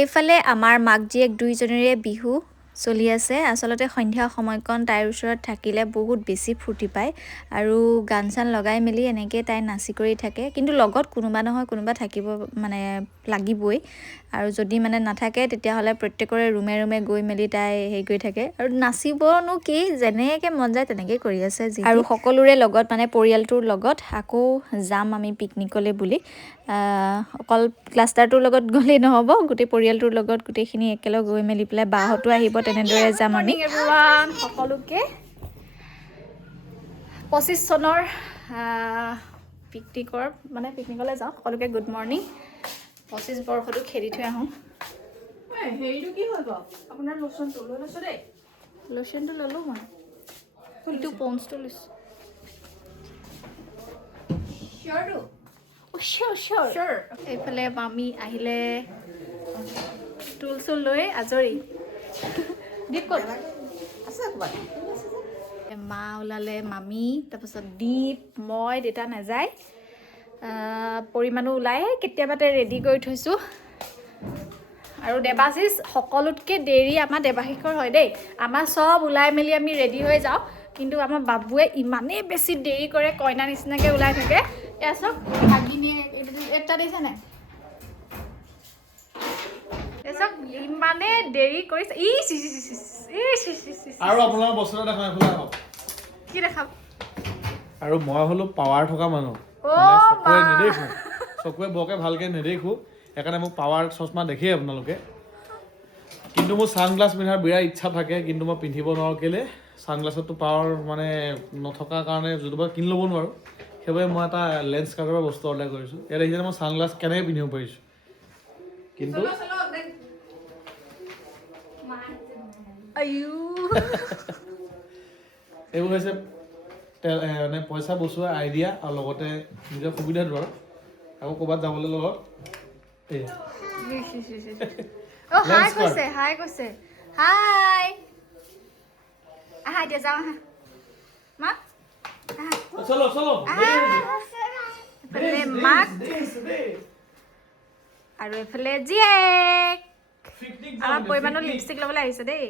এইফালে আমাৰ মাক জীয়েক দুইজনৰে বিহু চলি আছে। আচলতে সন্ধিয়া সময়কণ তাইৰ ওচৰত থাকিলে বহুত বেছি ফূৰ্তি পায় আৰু গান চান লগাই মেলি এনেকৈ তাই নাচি কৰি থাকে। কিন্তু লগত কোনোবা নহয় কোনোবা থাকিব মানে লাগিবই, আৰু যদি মানে নাথাকে তেতিয়াহ'লে প্ৰত্যেকৰে ৰুমে ৰুমে গৈ মেলি তাই হেৰি কৰি থাকে আৰু নাচিবনো কি, যেনেকৈ মন যায় তেনেকৈ কৰি আছে আৰু সকলোৰে লগত মানে পৰিয়ালটোৰ লগত আকৌ যাম আমি পিকনিকলৈ বুলি। অকল ক্লাষ্টাৰটোৰ লগত গ'লেই নহ'ব, গোটেই পৰিয়ালটোৰ লগত গোটেইখিনি একেলগ গৈ মেলি পেলাই বাহঁতো আহিব, তেনেদৰে যাম আমি। সকলোকে 25 চনৰ পিকনিকলৈ যাওঁ। সকলোকে গুড মৰ্ণিং। 25 বৰ্ষটো খেদি থৈ আহোঁ। হেৰিটো কি হৈ গ'ল আপোনাৰ? লোচনটো লৈ লৈছোঁ দেই। লোচনটো ল'লোঁ মই, এইটো পঞ্চটো লৈছোঁ। এইফালে মামী আহিলে, টুল চুল লৈ আজৰি। দীপ ক'ত আছে? মা ওলালে, মামী, তাৰপাছত দীপ, মই, দেউতা নাযায়, পৰিমাণো ওলাই কেতিয়াবাতে ৰেডি কৰি থৈছোঁ। আৰু দেৱাশিষ সকলোতকৈ দেৰি আমাৰ দেৱাশিষৰ হয় দেই। আমাৰ চব ওলাই মেলি আমি ৰেডি হৈ যাওঁ, কিন্তু আমাৰ বাবুৱে ইমানেই বেছি দেৰি কৰে, কইনা নিচিনাকৈ ওলাই থাকে। এয়া চাওক ভাগিনীয়ে এটা দিছে নাই, চাওক ইমানে দেৰি কৰিছে। আৰু আপোনালোকৰ বস্তু এটা দেখাম, এইফালে আহক। কি দেখাম? আৰু মই হ'লো পাৱাৰ থকা মানুহ, চকুৱে নেদেখোঁ, চকুৱে বৰকে ভালকে নেদেখোঁ, সেইকাৰণে মোক পাৱাৰ চশমা দেখেই আপোনালোকে। কিন্তু মোৰ ছানগ্লাছ পিন্ধাৰ বিৰাট ইচ্ছা থাকে, কিন্তু মই পিন্ধিব নোৱাৰোঁ। কেলে ছানগ্লাছততো পাৱাৰ মানে নথকাৰ কাৰণে যদিও কিনি ল'ব নোৱাৰোঁ, সেইবাবে মই এটা লেন্স কাৰ্ডৰ বস্তু অৰ্ডাৰ কৰিছোঁ। ইয়াত দেখিছে মই ছানগ্লাছ কেনেকৈ পিন্ধিব পাৰিছোঁ, কিন্তু এইবোৰ হৈছে মানে পইচা বচোৱা আইডিয়া আৰু লগতে নিজৰ সুবিধাটো আৰু আকৌ ক'ৰবাত যাবলৈ লগত হাই কৈছে, হাই কৈছে, হাই। আহা এতিয়া যাওঁ, আহা মা, চলো চলো। এইফালে মাক আৰু এইফালে জীয়েক। আমাৰ পৰিমাণৰ লিপষ্টিক ল'বলৈ আহিছে দেই।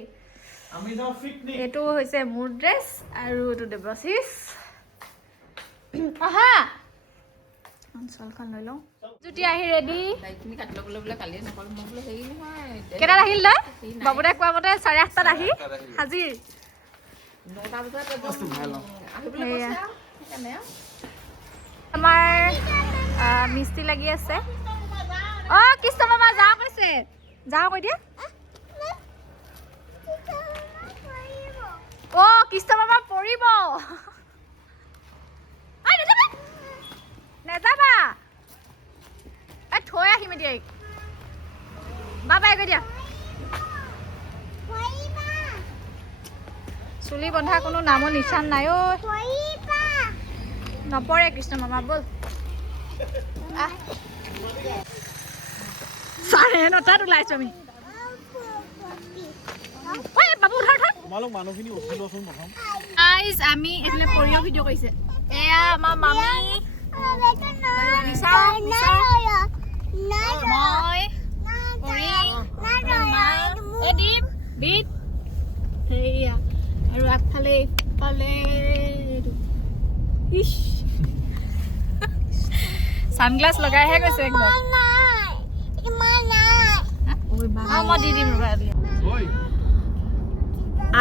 এইটো হৈছে মোৰ ড্ৰেছ আৰু এইটো দেৱাশিষ। আহা অঞ্চলখন লৈ লওঁ। জুতি আহি ৰেডি। কেইটাত আহিল তই? বাবুদাই কোৱা মতে 8:30 আহি হাজিৰ। আমাৰ মিস্ত্ৰী লাগি আছে। অ' কৃষ্ণ মামা যাওঁ কৈছে, যাওঁ কৈ দিয়া। অ' কৃষ্ণ মামা পৰিব, নেযাবা, থৈ আহিম এতিয়া। বাই বাই কৈ দিয়া। চুলি বন্ধা কোনো নামৰ নিচান নাই ঐ। নপৰে কৃষ্ণ মামা, ব'ল। 9:30 ওলাইছো আমি। বাবু উঠা উঠা। মানুহখিনি উঠি লচোন প্ৰথম। আমি এইফালে পৰিও ভিডিঅ' কৰিছে। এয়া আমাৰ মামী, সেয়া আৰু আগফালে ইফালে ছানগ্লাছ লগাইহে গৈছে একদম। মই দি দিম ৰ'বা।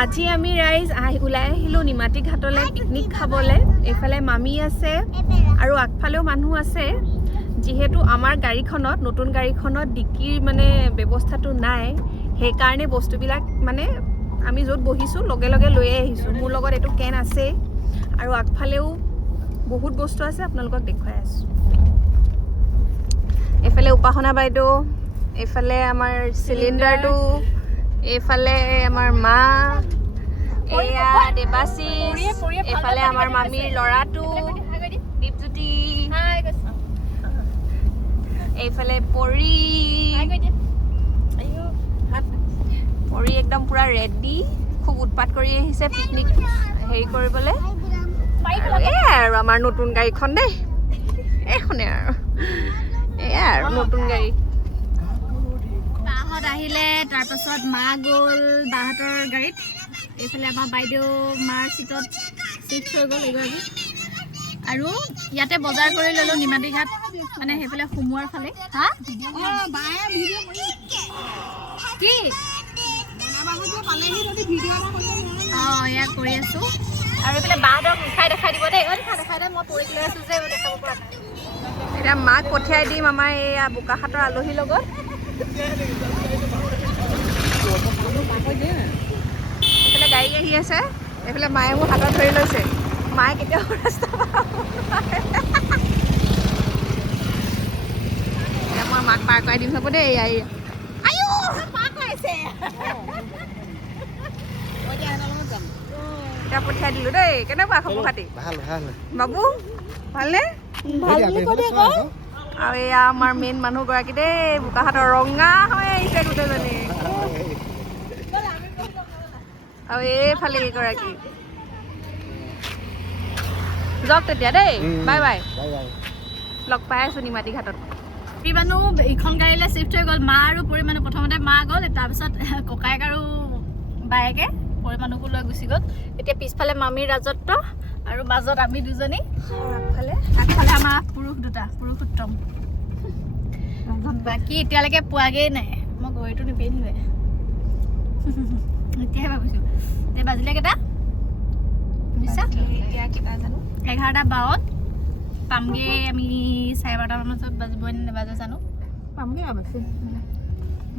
আজি আমি ৰাইজ ওলাই আহিলোঁ নিমাতী ঘাটলৈ পিকনিক খাবলৈ। এইফালে মামী আছে আৰু আগফালেও মানুহ আছে। যিহেতু আমাৰ গাড়ীখনত, নতুন গাড়ীখনত ডিকিৰ মানে ব্যৱস্থাটো নাই, সেইকাৰণে বস্তুবিলাক মানে আমি য'ত বহিছোঁ লগে লগে লৈয়ে আহিছোঁ। মোৰ লগত এইটো কেন আছে আৰু আগফালেও বহুত বস্তু আছে, আপোনালোকক দেখুৱাই আছোঁ। এইফালে উপাসনা বাইদেউ, এইফালে আমাৰ চিলিণ্ডাৰটো, এইফালে আমাৰ মা, এয়া দেৱাশিষ, এইফালে আমাৰ মামীৰ ল'ৰাটো দীপজ্যোতি, এইফালে পৰি একদম পুৰা ৰেডি, খুব উৎপাত কৰি আহিছে পিকনিক হেৰি কৰিবলৈ। এয়াই আৰু আমাৰ নতুন গাড়ীখন দেই, এইখনে আৰু এয়া আৰু নতুন গাড়ী। আহিলে, তাৰপাছত মা গ'ল বাহঁতৰ গাড়ীত। এইফালে আমাৰ বাইদেউ মাৰ চিটত চিফ্ট হৈ গ'ল এগৰাকী। আৰু ইয়াতে বজাৰ কৰি ল'লোঁ নিমাতী ঘাট, মানে সেইফালে সোমোৱাৰ ফালে। হা কি অঁ এয়া কৰি আছোঁ। আৰু এইফালে বাহঁতক মিঠাই দেখাই দিব দেই। দেখাই দে, মই পৰীক্ষা লৈ আছোঁ যে দেখাব পৰা নাই। এতিয়া মাক পঠিয়াই দিম আমাৰ এইয়া বোকাখাটৰ আলহীৰ লগত। এইফালে গাড়ী আহি আছে, এইফালে মায়ে মোৰ হাতত ধৰি লৈছে। মায়ে কেতিয়াও ৰাস্তা পাৰ হ'ব নোৱাৰে। এতিয়া মই মাক পাৰ কৰাই দিম চাব দেই। আইও পাৰ কৰাইছে। এতিয়া পঠিয়াই দিলোঁ দেই। কেনেকুৱা খবৰ খাতি? ভাল ভাল বাবু ভালনে? আৰু এয়া আমাৰ মেইন মানুহগৰাকী দেই, বোকাখাটৰ ৰঙা হৈ আহিছে গোটেইজনী। আৰু এইফালে কেইগৰাকী যাওক তেতিয়া দেই। বাই বাই, লগ পাই আছোঁ নিমাতী ঘাটত। মানুহ ইখন গাড়ীলৈ চিফ্ট হৈ গ'ল। মা আৰু পৰি মানুহ, প্ৰথমতে মা গ'ল, তাৰপিছত ককায়েক আৰু বায়েকে পৰি মানুহকো লৈ গুচি গ'ল। এতিয়া পিছফালে মামীৰ ৰাজত্ব আৰু মাজত আমি দুজনী। আগফালে আমাৰ পুৰুষ দুটা, পুৰুষোত্তম। বাকী এতিয়ালৈকে পোৱাগেই নাই। মই গড়ীটো নিপিন্ধিলোৱে, এতিয়াহে ভাবিছোঁ। এতিয়া বাজিলে কেইটা? 11:52 পামগৈ আমি। 12:30 মানত বাজিব নেবাজে জানো, পামগৈ আৰু বেছি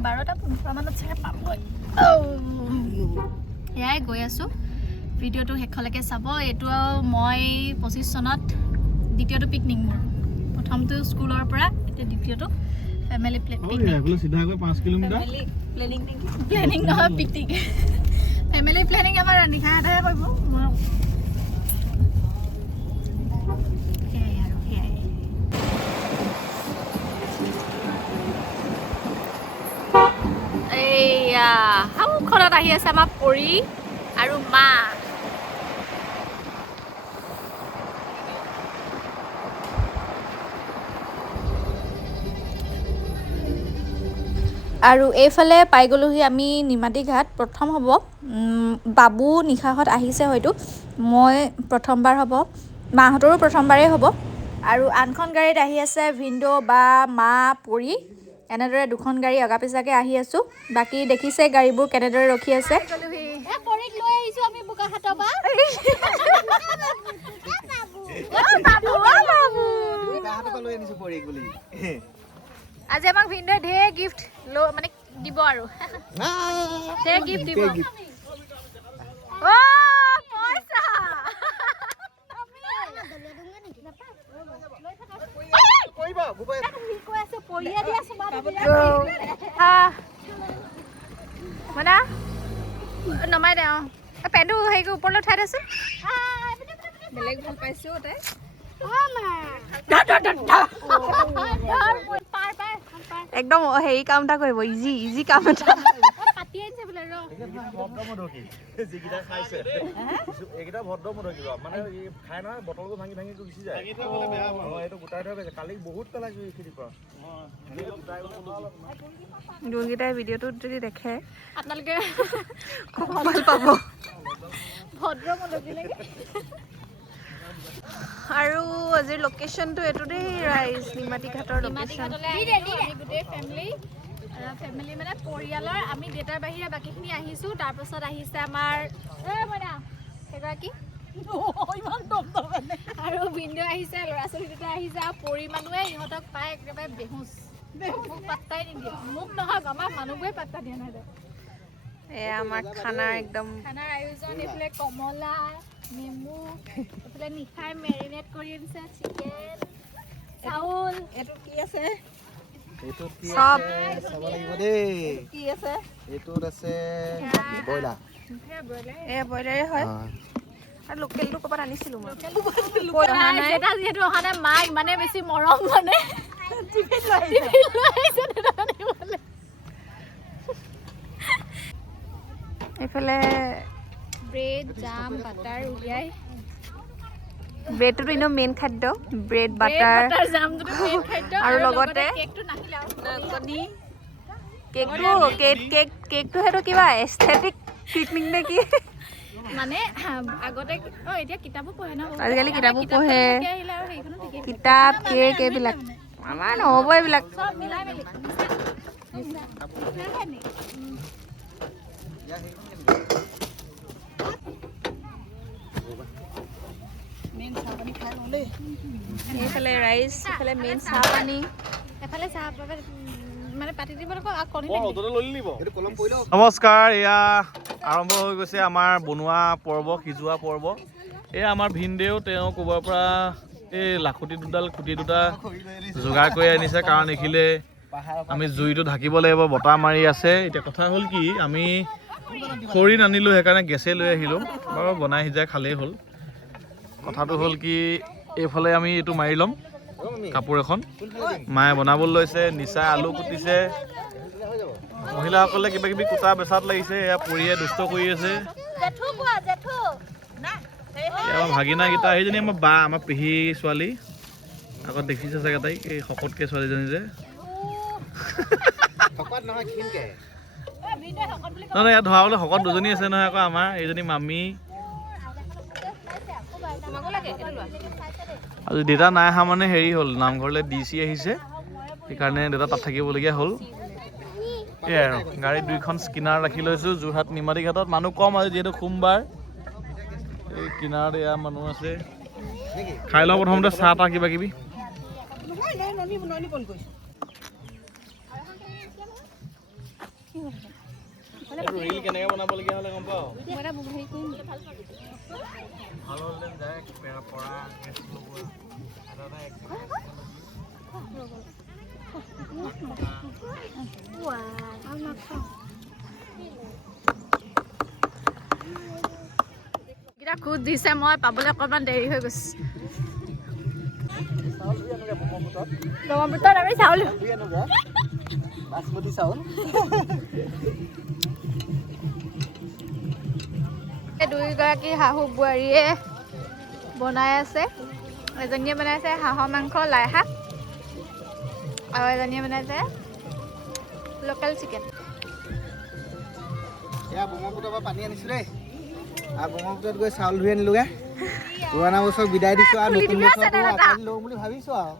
12:15 মানত চাগে পামগৈ। সেয়াই গৈ আছোঁ। ভিডিঅ'টো শেষলৈকে চাব। এইটো মই 25 চনত দ্বিতীয়টো পিকনিক মোৰ। প্ৰথমটো স্কুলৰ পৰা, এতিয়া দ্বিতীয়টো ফেমিলি পিকনিক। প্লেনিং নহয়, পিকনিক। ফেমিলি প্লেনিং আমাৰ নিশাহঁতেহে কৰিব। সেয়াই আৰু সেয়াই। এইয়া হাউখনত আহি আছে আমাৰ পৰি আৰু মা। আৰু এইফালে পাই গ'লোহি আমি নিমাতী ঘাট। প্ৰথম হ'ব বাবু নিশাহত আহিছে, হয়তো মই প্ৰথমবাৰ হ'ব, মাহঁতৰো প্ৰথমবাৰেই হ'ব। আৰু আনখন গাড়ীত আহি আছে ভিনদেউ, বা, মা, পৰি। এনেদৰে দুখন গাড়ী অগা পিছাকৈ আহি আছোঁ। বাকী দেখিছে গাড়ীবোৰ কেনেদৰে ৰখি আছে। আজি আমাক ভিনদেউৱে ঢেৰ গিফ্ট মানে দিব আৰু ঢেৰ গিফ্ট দিব। পইচা মানে নমাই দে। পেণ্টটো হেৰি ওপৰলৈ উঠাই দেচোন। বেলেগ ভাল পাইছোঁ তাই। একদম হেৰি কাম এটা কৰিব, ইজি কাম এটা। যোনকেইটাই ভিডিঅ'টোত যদি দেখে আপোনালোকে খুব ভাল পাব। আৰু আজিৰ লোকেশ্যনটো এইটো দেই ৰাইজ, নিমাতী ঘাটৰ লোকেশ্যন। গোটেই ফেমিলি মানে পৰিয়ালৰ আমি দেউতাৰ বাহিৰে বাকীখিনি আহিছোঁ। তাৰপাছত আহিছে আমাৰ সেইগৰাকী আৰু ভিনদেউ আহিছে, ল'ৰা ছোৱালী দুটা আহিছে, আৰু পৰি মানুহে ইহঁতক পাই একেবাৰে বেহুচ। মোক পাত্তাই নিদিয়ে, মোক নহয় আমাৰ মানুহবোৰে পাত্তা দিয়া নাই। এয়া আমাৰ খানাৰ একদম খানাৰ আয়োজন। এইফালে কমলা, নেমু, এইফালে নিশাই মেৰিনেট কৰি আনিছে চিকেন, চাউল। এইটো কি আছে? চাব লাগিব দেই। কি আছে? এইটোত আছে ব্ৰইলাৰ। এয়া ব্ৰইলাৰে হয়। আৰু লোকেলটো ক'ৰবাত আনিছিলোঁ মই। যিহেতু অহা নাই, মা ইমানে বেছি মৰম মানে এইফালে ব্ৰেড, জাম, বাটাৰ উলিয়াই। ব্ৰেডটোতো এনেও মেইন খাদ্য, ব্ৰেড বাটাৰ জামটোতো মেইন খাদ্য। আৰু লগতে কেকটো নাহিলে আৰু কণী, কেকটো সেইটো কিবা এস্থেটিক পিকনিক নে কি মানে আগতে এতিয়া কিতাপো পঢ়ে ন আজিকালি কিতাপো পঢ়ে আহিলে আৰু সেইখনো ঠিকেই কিতাপ কেক এইবিলাক আমাৰ নহ'ব এইবিলাক চব মিলাই মেলি এইফালে ৰাইচ এইফালে মেইন চাহ পানী এফালে চাহ মানে পাতি দিব লাগিব আৰু কণী নমস্কাৰ, এয়া আৰম্ভ হৈ গৈছে আমাৰ বনোৱা পৰ্ব, সিজোৱা পৰ্ব। এয়া আমাৰ ভিনদেউ, তেওঁ ক'ৰবাৰ পৰা এই লাখুটি দুডাল খুটি দুটা যোগাৰ কৰি আনিছে, কাৰণ দেখিলে আমি জুইটো ঢাকিব লাগিব, বতাহ মাৰি আছে। এতিয়া কথা হ'ল কি, আমি খৰি নানিলোঁ, সেইকাৰণে গেছে লৈ আহিলোঁ। বাৰু বনাই সিজাই খালেই হ'ল। কথাটো হ'ল কি, এইফালে আমি এইটো মাৰি ল'ম কাপোৰ এখন, মায়ে বনাবলৈ লৈছে, নিচাই আলু কুটিছে, মহিলাসকলে কিবা কিবি কুটা বেচাত লাগিছে, এয়া পৰিয়ে দুষ্ট কৰি আছে। আমাৰ ভাগিনাকেইটা, সেইজনী আমাৰ বা, আমাৰ পেহী ছোৱালী, আগত দেখিছে চাগে তাইক, এই শকতকৈ ছোৱালীজনী যে নহয় ইয়াত ধৰাবলৈ শকত দুজনী আছে নহয় আকৌ, আমাৰ এইজনী মামী। আজি দেউতা নাই অহা মানে হেৰি হ'ল, নামঘৰলৈ DC আহিছে, সেইকাৰণে দেউতা তাত থাকিবলগীয়া হ'ল। এয়াই আৰু গাড়ীত 2খন স্কিনাৰ ৰাখি লৈছোঁ যোৰহাট নিমাতী ঘাটত। মানুহ কম আজি যিহেতু সোমবাৰ, এই কিনাৰত এয়া মানুহ আছে। খাই লওঁ প্ৰথমতে চাহ তাহ কিবা কিবি। ৰিল কেনেকৈ বনাবলগীয়া হ'লে গম পাওঁ? ভাল হ'লহেঁতেন যায় পৰা গেছ লগোৱা কেইটা খোজ দিছে, মই পাবলৈ অকণমান দেৰি হৈ গৈছে। ব্ৰহ্মপুত্ৰত আমি চাউল বাচমতি চাউল দুয়োগৰাকী শাহু বোৱাৰীয়ে বনাই আছে। এজনীয়ে বনাইছে হাঁহৰ মাংস লাই শাক আৰু এজনীয়ে বনাইছে লোকেল চিকেন। এয়া ব্ৰহ্মপুত্ৰৰ পৰা পানী আনিছোঁ দেই, আৰু ব্ৰহ্মপুত্ৰত গৈ চাউল ধুই আনিলোগৈ। পুৰণা বছৰক বিদায় দিছোঁ আৰু নতুন বছৰটো আঁকোৱালি লওঁ বুলি ভাবিছোঁ আৰু।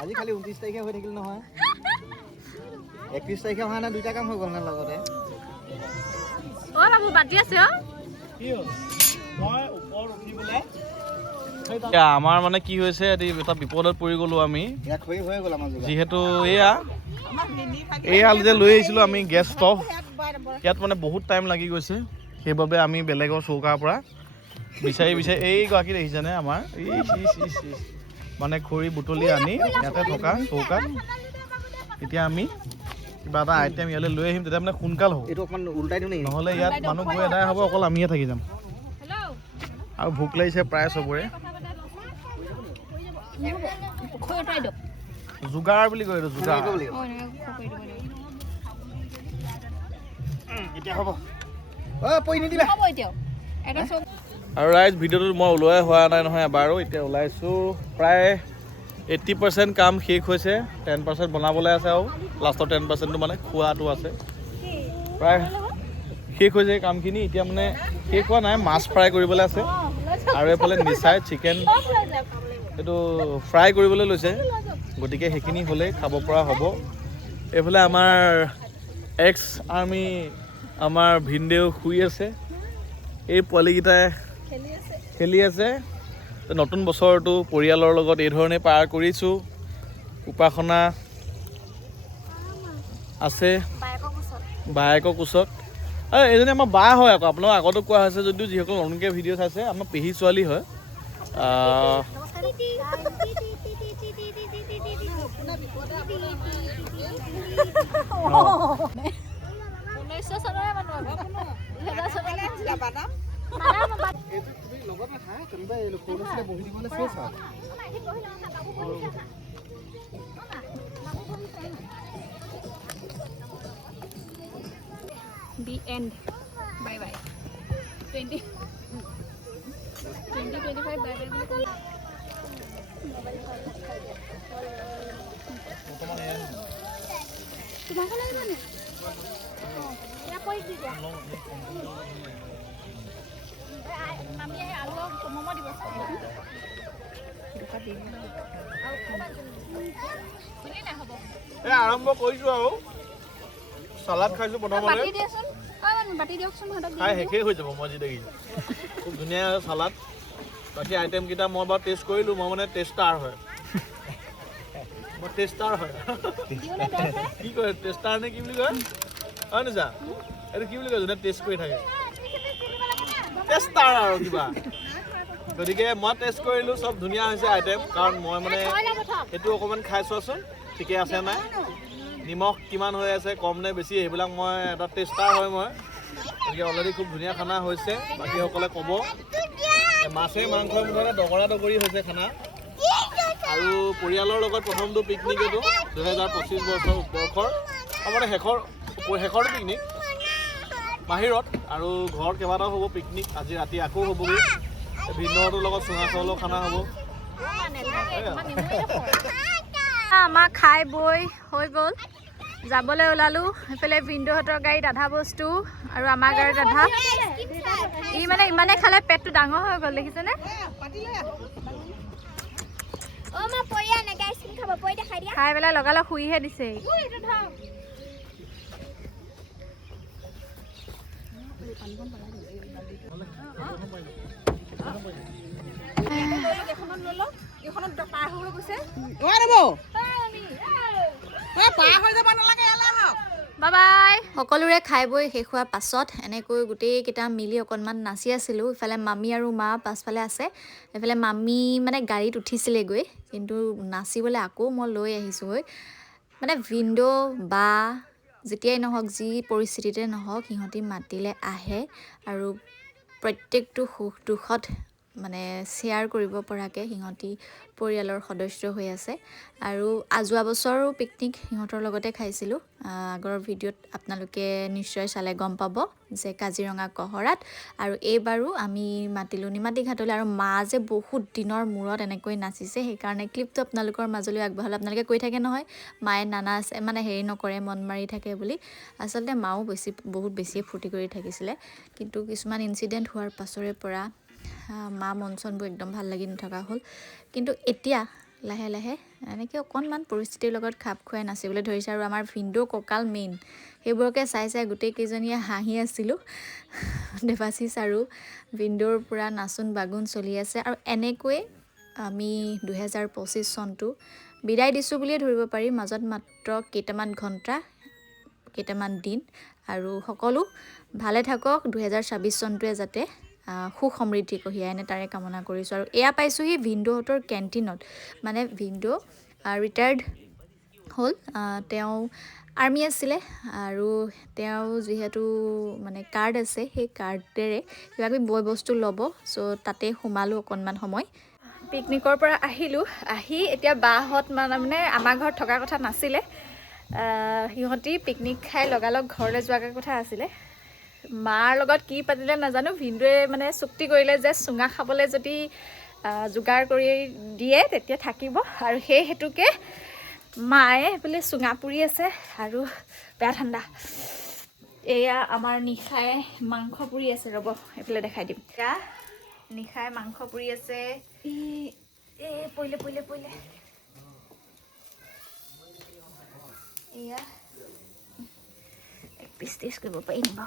আজি খালি 29 তাৰিখে হৈ থাকিল নহয়, 31 তাৰিখে অহা নাই, 2টা কাম হৈ গ'ল নে লগতে। অ' বাবু বাতি আছে অ'। আমাৰ মানে কি হৈছে, এটা বিপদত পৰি গ'লোঁ আমি, ইয়াত হৈ গ'ল আমাৰ যোগাৰ। যিহেতু এয়া যে লৈ আহিছিলোঁ আমি গেছ ষ্টভ, ইয়াত মানে বহুত টাইম লাগি গৈছে, সেইবাবে আমি বেলেগৰ চৌকাৰ পৰা বিচাৰি এইগৰাকী দেখিছেনে আমাৰ মানে খৰি বুটলি আনি ইয়াতে থকা চৌকাত, এতিয়া আমি কিবা এটা আইটেম ইয়ালৈ লৈ আহিম, তেতিয়া মানে সোনকাল হ'ব। এইটো অকণমান উল্টাই দিওঁ নেকি? নহ'লে ইয়াত মানুহ গৈ এদাই হ'ব, অকল আমিহে থাকি যাম। আৰু ভোক লাগিছে প্ৰায় চবৰে। যোগাৰ বুলি কয় এইটো, যোগাৰ। এতিয়া হ'ব পৰি নিদিবা। আৰু ৰাইজ, ভিডিঅ'টো মই ওলোৱাই হোৱা নাই নহয় এবাৰো, এতিয়া ওলাইছোঁ। প্ৰায় 80% কাম শেষ হৈছে, 10% বনাবলৈ আছে, আৰু লাষ্টৰ 10%টো মানে খোৱাটো আছে। প্ৰায় শেষ হৈছে কামখিনি, এতিয়া মানে শেষ হোৱা নাই, মাছ ফ্ৰাই কৰিবলৈ আছে, আৰু এইফালে নিচাই চিকেন এইটো ফ্ৰাই কৰিবলৈ লৈছে, গতিকে সেইখিনি হ'লেই খাব পৰা হ'ব। এইফালে আমাৰ এক্স আৰ্মি আমাৰ ভিনদেউ শুই আছে, এই পোৱালিকেইটাই খেলি আছে। নতুন বছৰটো পৰিয়ালৰ লগত এই ধৰণে পাৰ কৰিছোঁ। উপাসনা আছে বায়েকৰ কোচত। এইজনী আমাৰ বা হয় আকৌ, আপোনালোকক আগতো কোৱা হৈছে যদিও, যিসকল নতুনকৈ ভিডিঅ' চাইছে, আমাৰ পেহী ছোৱালী হয়। The end. Bye bye. 2025 bye bye. তোমাকে লাগিব নে এয়া পৰি দি দিয়া আমি আলু মম দিব আৰম্ভ কৰিছো আৰু চালাড খাইছো প্ৰথমতে বাটি দিয়াচোন বাটি দিয়কচোন খাই শেষেই হৈ যাব মই যি দেখিছোঁ খুব ধুনীয়া চালাড বাকী আইটেমকেইটা মই বাৰু টেষ্ট কৰিলোঁ মই মানে টেষ্টাৰ হয় মই টেষ্টাৰ হয় কি কয় টেষ্টাৰ নে কি বুলি কয় হয় নিছা এইটো কি বুলি কয় যোনে টেষ্ট কৰি থাকে টেষ্টাৰ আৰু কিবা গতিকে মই টেষ্ট কৰিলোঁ চব ধুনীয়া হৈছে আইটেম কাৰণ মই মানে সেইটো অকণমান খাই চোৱাচোন ঠিকে আছে নাই নিমখ কিমান হৈ আছে কম নে বেছি সেইবিলাক মই এটা টেষ্টাৰ হয় মই গতিকে অলৰেডি খুব ধুনীয়া খানা হৈছে বাকীসকলে ক'ব মাছে মাংসৰ মুঠতে দগৰা দগৰি হৈছে খানা আৰু পৰিয়ালৰ লগত প্ৰথমটো পিকনিক এইটো 2025 বৰ্ষৰ মানে শেষৰ পিকনিক বাহিৰত আৰু ঘৰত কেইবাটাও হ'ব পিকনিক আজি ৰাতি আকৌ হ'বগৈ ভিন্নহঁতৰ লগত চুঙা চাউলৰ খানা হ'ব আমাৰ খাই বৈ হৈ গ'ল যাবলৈ ওলালোঁ সেইফালে ভিনদেউহঁতৰ গাড়ীত আধা বস্তু আৰু আমাৰ গাড়ীত আধা ই মানে ইমানে খালে পেটটো ডাঙৰ হৈ গ'ল দেখিছেনে খাই পেলাই লগালগ শুইহে দিছে বাই সকলোৰে খাই বৈ শেষ হোৱাৰ পাছত এনেকৈ গোটেইকেইটা মিলি অকণমান নাচি আছিলোঁ ইফালে মামী আৰু মা পাছফালে আছে এইফালে মামী মানে গাড়ীত উঠিছিলেগৈ কিন্তু নাচিবলৈ আকৌ মই লৈ আহিছোঁগৈ মানে ভিনদেউ বা যেতিয়াই নহওক যি পৰিস্থিতিতে নহওক সিহঁতি মাতিলে আহে আৰু প্ৰত্যেকটো সুখ দুখত মানে শ্বেয়াৰ কৰিব পৰাকৈ সিহঁতি পৰিয়ালৰ সদস্য হৈ আছে আৰু যোৱা বছৰো পিকনিক সিহঁতৰ লগতে খাইছিলোঁ আগৰ ভিডিঅ'ত আপোনালোকে নিশ্চয় চালে গম পাব যে কাজিৰঙা কহৰাত আৰু এইবাৰো আমি মাতিলোঁ নিমাতী ঘাটলৈ আৰু মা যে বহুত দিনৰ মূৰত এনেকৈ নাচিছে সেইকাৰণে ক্লিপটো আপোনালোকৰ মাজলৈ আগবঢ়ালে আপোনালোকে কৈ থাকে নহয় মায়ে নানাচে মানে হেৰি নকৰে মন মাৰি থাকে বুলি আচলতে মাও বহুত বেছিয়ে ফূৰ্তি কৰি থাকিছিলে কিন্তু কিছুমান ইনচিডেণ্ট হোৱাৰ পাছৰে পৰা মা মন চনবোৰ একদম ভাল লাগি নথকা হ'ল কিন্তু এতিয়া লাহে লাহে এনেকৈ অকণমান পৰিস্থিতিৰ লগত খাপ খুৱাই নাচিবলৈ ধৰিছে আৰু আমাৰ ভিনদেউ কঁকাল মেইন সেইবোৰকে চাই চাই গোটেইকেইজনীয়ে হাঁহি আছিলোঁ দেৱাশিষ আৰু ভিনদেউৰ পূৰা নাচোন বাগুন চলি আছে আৰু এনেকৈয়ে আমি 2025 চনটো বিদায় দিছোঁ বুলিয়ে ধৰিব পাৰি মাজত মাত্ৰ কেইটামান ঘণ্টা কেইটামান দিন আৰু সকলো ভালে থাকক 2026 চনটোৱে যাতে সুখ সমৃদ্ধি কঢ়িয়াই আনে তাৰে কামনা কৰিছোঁ আৰু এয়া পাইছোঁহি ভিনদেউহঁতৰ কেণ্টিনত মানে ভিনদেউ ৰিটায়াৰ্ড হ'ল তেওঁ আৰ্মি আছিলে আৰু তেওঁ যিহেতু মানে কাৰ্ড আছে সেই কাৰ্ডেৰে কিবা কিবি বয় বস্তু ল'ব চ' তাতে সোমালোঁ অকণমান সময় পিকনিকৰ পৰা আহিলোঁ আহি এতিয়া বাহঁত মানে আমাৰ ঘৰত থকাৰ কথা নাছিলে সিহঁতি পিকনিক খাই লগালগ ঘৰলৈ যোৱাৰ কথা আছিলে মাৰ লগত কি পাতিলে নাজানো ভিনদেউৱে মানে চুক্তি কৰিলে যে চুঙা খাবলৈ যদি যোগাৰ কৰি দিয়ে তেতিয়া থাকিব আৰু সেই হেতুকে মায়ে বোলে চুঙা পুৰি আছে আৰু বেয়া ঠাণ্ডা এয়া আমাৰ নিশাই মাংস পুৰি আছে ৰ'ব এইফালে দেখাই দিম এয়া নিশাই মাংস পুৰি আছে পৰিলে এয়া এক পিচ টেষ্ট কৰিব পাৰি নিব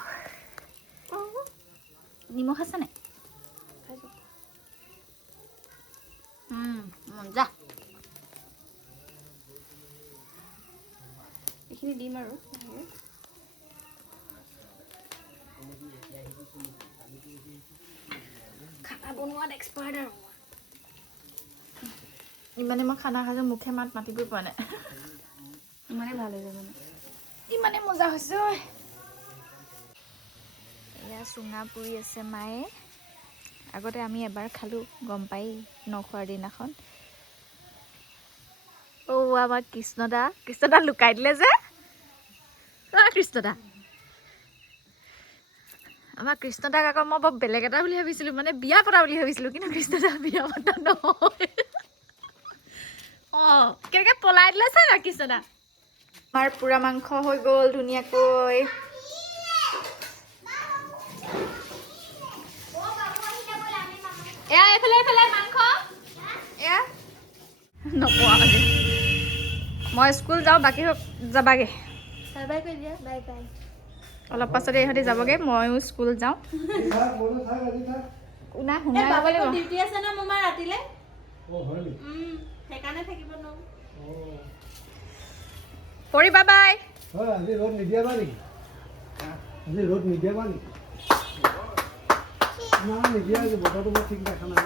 নিমখ আছে নাই মজা এইখিনি দিম আৰু খানা বনোৱাত এক্সপাৰ্ট আৰু ইমানে মই খানা খাইছোঁ মুখে মাত মাতিবই পোৱা নাই ইমানে ভাল হৈছে মানে ইমানে মজা হৈছে ঐ এয়া চুঙা পুৰি আছে মায়ে আগতে আমি এবাৰ খালোঁ গম পাই নখোৱাৰ দিনাখন আমাৰ কৃষ্ণদা লুকাই দিলে যে কৃষ্ণদা আমাৰ কৃষ্ণদাক আকৌ মই বৰ বেলেগ এটা বুলি ভাবিছিলোঁ মানে বিয়া পতা বুলি ভাবিছিলোঁ কিন্তু কৃষ্ণদা বিয়া পতা নহয় কেনেকৈ পলাই দিলে চাই না কৃষ্ণদা আমাৰ পুৰা মাংস হৈ গ'ল ধুনীয়াকৈ। এয়া এইফালে এইফালে মাংস এয়া নকওঁ আজি। মই স্কুল যাওঁ, বাকী যাবাগে। বাই বাই কৈ দিয়া। Bye bye. অলপ পাছতে ইহঁতে যাবগে, ময়ো স্কুল যাওঁ। শুনা শুনা যাব লাগিব। ডিউটি আছে ন মোৰ ৰাতিলে। সেইকাৰণে থাকিব নোৱাৰো। পৰি বাই বাই। আজি ৰ'দ নিদিয়াবা নেকি? আজি ৰ'দ নিদিয়াবা নেকি? নাই নিদিয়া, বতৰটো মই ঠিক দেখা নাই।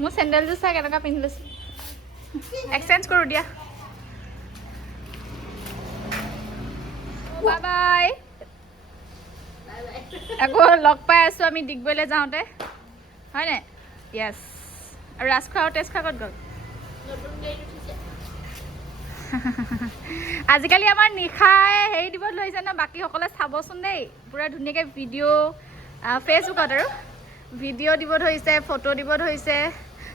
মোৰ চেণ্ডেলযোৰ চাই কেনেকুৱা পিন্ধি লৈছোঁ। এক্সচেঞ্জ কৰোঁ দিয়া। Bye bye. আকৌ লগ পাই আছোঁ আমি ডিগবৈলৈ যাওঁতে, হয়নে? য়েছ। আৰু ৰাজখোৱা আৰু তেজখোৱা ক'ত গ'ল? আজিকালি আমাৰ নিশাই হেৰি দিব ধৰিছে ন, বাকীসকলে চাবচোন দেই। পূৰা ধুনীয়াকৈ ভিডিঅ' ফেচবুকত আৰু ভিডিঅ' দিব ধৰিছে, ফটো দিব ধৰিছে,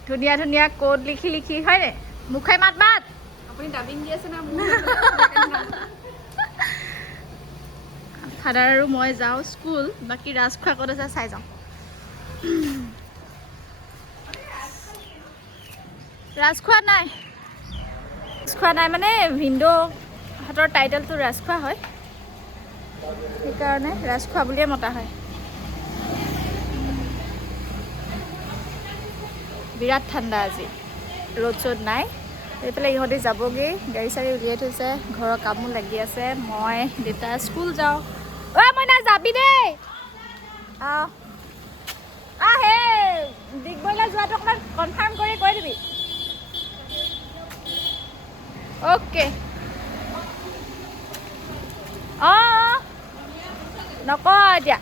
ধুনীয়া ধুনীয়া কোড লিখি লিখি, হয়নে? মুখে মাত মাত। আপুনি ডাবিং দি আছে না মোৰ। ফাদাৰ আৰু মই যাওঁ স্কুল, বাকী ৰাজখোৱা ক'ত আছে চাই যাওঁ। ৰাজখোৱা নাই, ৰাজখোৱা নাই মানে ভিনদেউহঁতৰ টাইটেলটো ৰাজখোৱা হয়, সেইকাৰণে ৰাজখোৱা বুলিয়ে মতা হয়। বিৰাট ঠাণ্ডা আজি, ৰ'দ চ'দ নাই। এইফালে ইহঁতে যাবগৈ, গাড়ী চাড়ী উলিয়াই থৈছে, ঘৰৰ কামো লাগি আছে। মই দেউতা স্কুল যাওঁ। অ' মই না যাবি দেই। সেই ডিগবৈলৈ যোৱাটো অকণমান কনফাৰ্ম কৰি কৈ দিবি। অ'কে। অঁ নকওঁ এতিয়া।